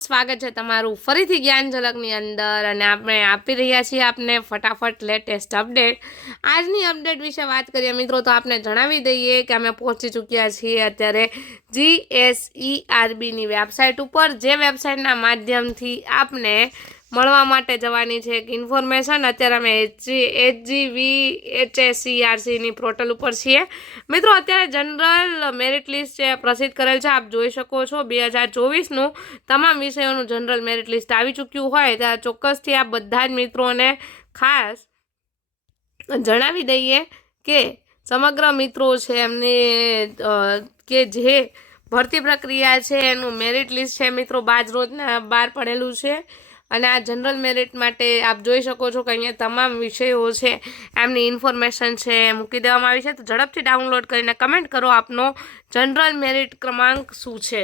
સ્વાગત છે તમારું ફરીથી જ્ઞાન ઝલકની અંદર અને આપણે આપી રહ્યા છીએ આપને ફટાફટ લેટેસ્ટ અપડેટ। આજની અપડેટ વિશે વાત કરીએ મિત્રો તો આપને જણાવી દઈએ કે અમે પહોંચી ચૂક્યા છીએ અત્યારે GSERBની વેબસાઇટ ઉપર, જે વેબસાઇટના માધ્યમથી આપને મળવા માટે જવાની છે એક ઇન્ફોર્મેશન। અત્યારે અમે HGVHSERCની પોર્ટલ ઉપર છીએ મિત્રો। અત્યારે જનરલ મેરિટ લિસ્ટ છે પ્રસિદ્ધ કરેલ છે, આપ જોઈ શકો છો। 2024નું તમામ વિષયોનું જનરલ મેરિટ લિસ્ટ આવી ચૂક્યું હોય ત્યારે ચોક્કસથી આ બધા જ મિત્રોને ખાસ જણાવી દઈએ કે સમગ્ર મિત્રો છે એમને કે જે ભરતી પ્રક્રિયા છે એનું મેરિટ લિસ્ટ છે મિત્રો બાજરોજના બહાર પડેલું છે। અને આ જનરલ મેરિટ માટે આપ જોઈ શકો છો કે અહીંયા તમામ વિષયો છે એમની ઇન્ફોર્મેશન છે મૂકી દેવામાં આવી છે। તો ઝડપથી ડાઉનલોડ કરીને કમેન્ટ કરો આપનો જનરલ મેરિટ ક્રમાંક શું છે।